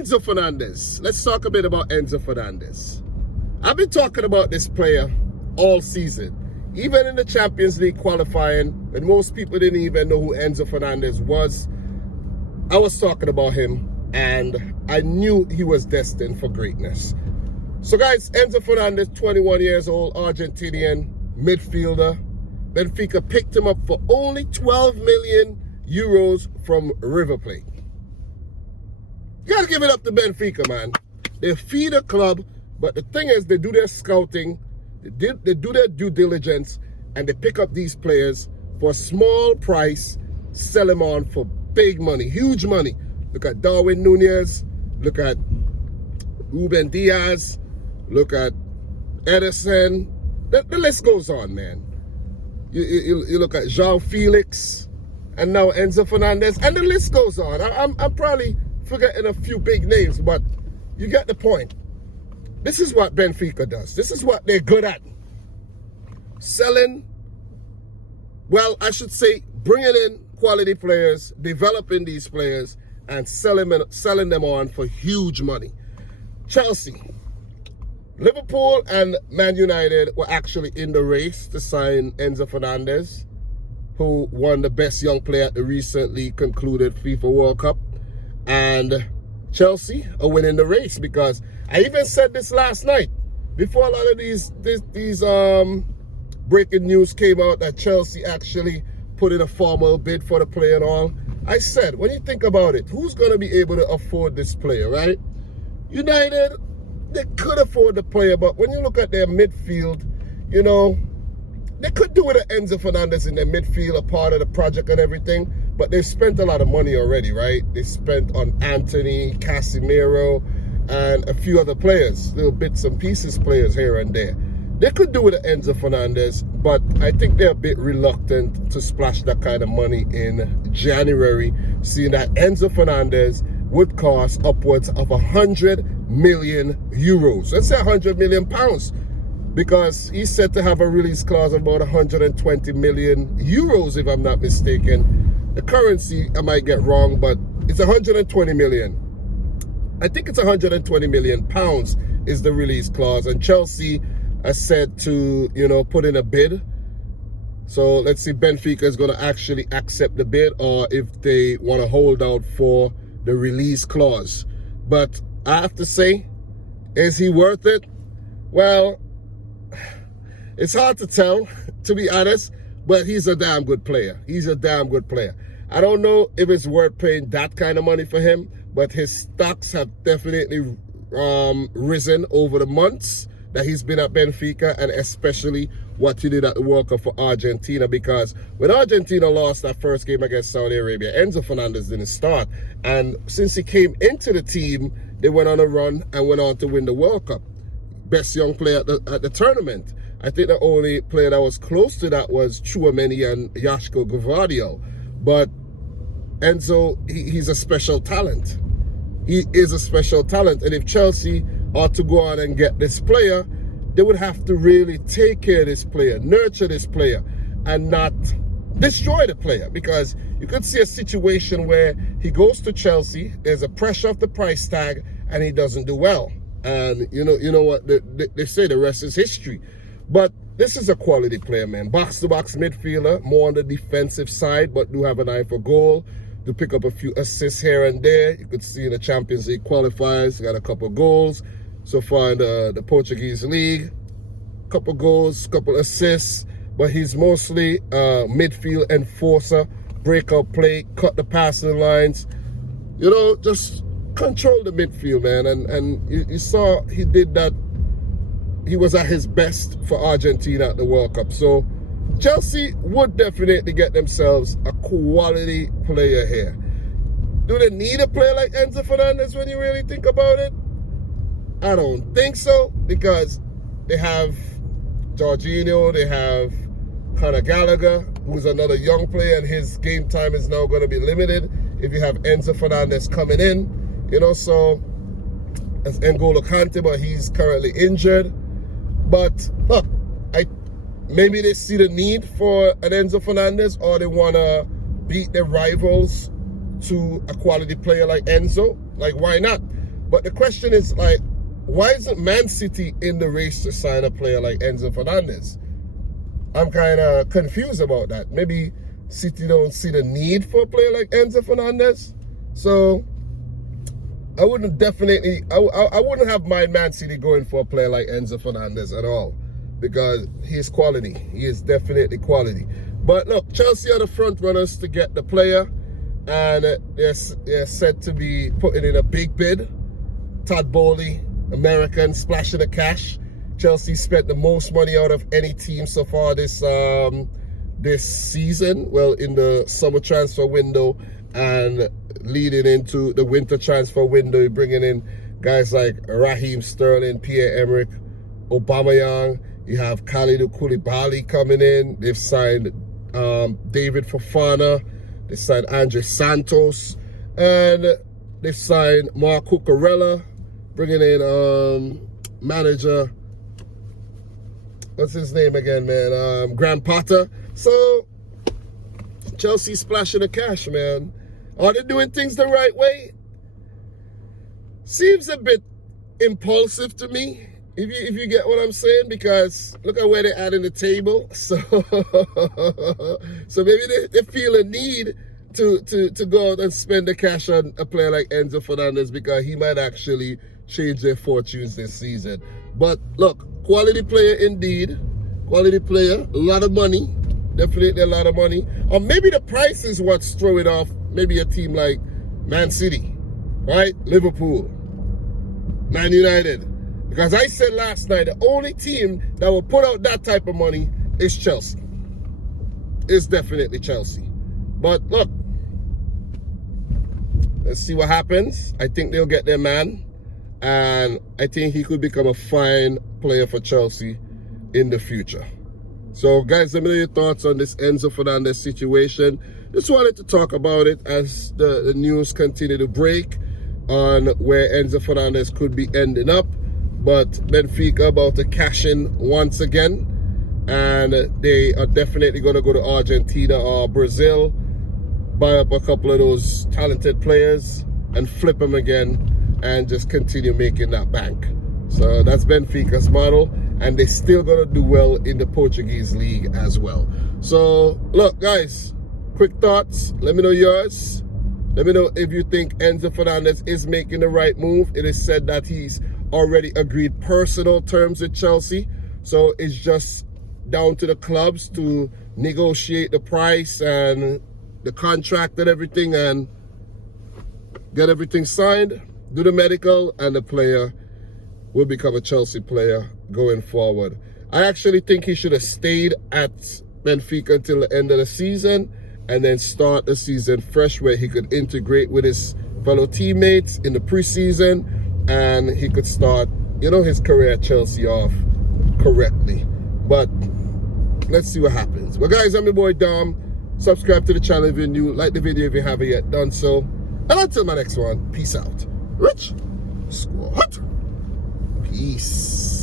Enzo Fernandez. Let's talk a bit about Enzo Fernandez. I've been talking about this player all season. Even in the Champions League qualifying, when most people didn't even know who Enzo Fernandez was, I was talking about him, and I knew he was destined for greatness. So guys, Enzo Fernandez, 21 years old, Argentinian midfielder. Benfica picked him up for only 12 million euros from River Plate. You gotta give it up to Benfica, man. They feed a club, but the thing is, they do their scouting, they do their due diligence, and they pick up these players for a small price, sell them on for big money, huge money. Look at Darwin Nunez, look at Ruben Diaz, look at Edison. The list goes on, man. You look at João Felix, and now Enzo Fernandez, and the list goes on. I'm probably forgetting a few big names, but you get the point. This is what Benfica does. This is what they're good at. Selling, well, I should say, bringing in quality players, developing these players, and selling them on for huge money. Chelsea, Liverpool, and Man United were actually in the race to sign Enzo Fernandez, who won the best young player at the recently concluded FIFA World Cup. And Chelsea are winning the race, because I even said this last night, before a lot of these breaking news came out that Chelsea actually put in a formal bid for the player and all. I said, when you think about it, who's going to be able to afford this player, right? United, they could afford the player, but when you look at their midfield, you know, they could do with an Enzo Fernandez in their midfield, a part of the project and everything, but they've spent a lot of money already, right? They spent on Anthony, Casemiro, and a few other players, little bits and pieces players here and there. They could do with an Enzo Fernandez, but I think they're a bit reluctant to splash that kind of money in January, seeing that Enzo Fernandez would cost upwards of 100 million euros. Let's say 100 million pounds, because he's said to have a release clause of about 120 million euros, if I'm not mistaken. The currency, I might get wrong, but it's 120 million. I think it's 120 million pounds is the release clause, and Chelsea are said to, you know, put in a bid. So let's see if Benfica is going to actually accept the bid, or if they want to hold out for the release clause. But I have to say, is he worth it? Well, it's hard to tell, to be honest, but he's a damn good player. He's a damn good player. I don't know if it's worth paying that kind of money for him, but his stocks have definitely risen over the months that he's been at Benfica, and especially what he did at the World Cup for Argentina, because when Argentina lost that first game against Saudi Arabia, Enzo Fernandez didn't start. And since he came into the team, they went on a run and went on to win the World Cup. Best young player at the tournament. I think the only player that was close to that was Tchouameni and Joško Gvardiol. But Enzo, he's a special talent. He is a special talent. And if Chelsea are to go on and get this player, they would have to really take care of this player, nurture this player, and not destroy the player. Because you could see a situation where he goes to Chelsea, there's a pressure of the price tag, and he doesn't do well. And you know what they say, the rest is history. But this is a quality player, man. Box-to-box midfielder, more on the defensive side, but do have an eye for goal. To pick up a few assists here and there. You could see in the Champions League qualifiers, he got a couple goals so far in the Portuguese league. Couple goals, couple assists, but he's mostly midfield enforcer, breakout play, cut the passing lines. You know, just control the midfield, man. And you saw he did that. He was at his best for Argentina at the World Cup. So Chelsea would definitely get themselves a quality player here. Do they need a player like Enzo Fernandez when you really think about it? I don't think so, because they have Jorginho, they have Conor Gallagher, who's another young player, and his game time is now going to be limited if you have Enzo Fernandez coming in. You know, so as N'Golo Kante, but he's currently injured. But look, maybe they see the need for an Enzo Fernandez, or they want to beat their rivals to a quality player like Enzo. Like, why not? But the question is, like, why isn't Man City in the race to sign a player like Enzo Fernandez? I'm kind of confused about that. Maybe City don't see the need for a player like Enzo Fernandez. So I wouldn't have mind Man City going for a player like Enzo Fernandez at all, because he's quality. He is definitely quality. But look, Chelsea are the front runners to get the player, and they're said to be putting in a big bid. Todd Bowley, American, splashing the cash. Chelsea spent the most money out of any team so far this season. Well, in the summer transfer window and leading into the winter transfer window, bringing in guys like Raheem Sterling, Pierre-Emerick Aubameyang. You have Kalidou Koulibaly coming in. They've signed David Fofana. They signed Andre Santos, and they've signed Mark Cucurella, bringing in manager, what's his name again, man? Graham Potter. So Chelsea splashing the cash, man. Are they doing things the right way? Seems a bit impulsive to me, if you get what I'm saying, because look at where they're at in the table. So maybe they feel a need to go out and spend the cash on a player like Enzo Fernandez, because he might actually change their fortunes this season. But look, quality player indeed. Quality player, a lot of money. Definitely a lot of money. Or maybe the price is what's throwing off maybe a team like Man City, right? Liverpool, Man United. Because I said last night, the only team that will put out that type of money is Chelsea. It's definitely Chelsea. But look, let's see what happens. I think they'll get their man, and I think he could become a fine player for Chelsea in the future. So guys, let me know your thoughts on this Enzo Fernandez situation. Just wanted to talk about it as the news continue to break on where Enzo Fernandez could be ending up. But Benfica about to cash in once again, and they are definitely going to go to Argentina or Brazil, buy up a couple of those talented players and flip them again and just continue making that bank. So that's Benfica's model, and they're still going to do well in the Portuguese league as well. So look, guys, quick thoughts. Let me know yours. Let me know if you think Enzo Fernandez is making the right move. It is said that he's already agreed personal terms with Chelsea, so it's just down to the clubs to negotiate the price and the contract and everything, and get everything signed, do the medical, and the player will become a Chelsea player going forward. I actually think he should have stayed at Benfica until the end of the season and then start the season fresh, where he could integrate with his fellow teammates in the preseason, and he could start, his career at Chelsea off correctly. But let's see what happens. Well, guys, I'm your boy Dom. Subscribe to the channel if you're new. Like the video if you haven't yet done so. And until my next one, peace out. Rich Squad. Peace.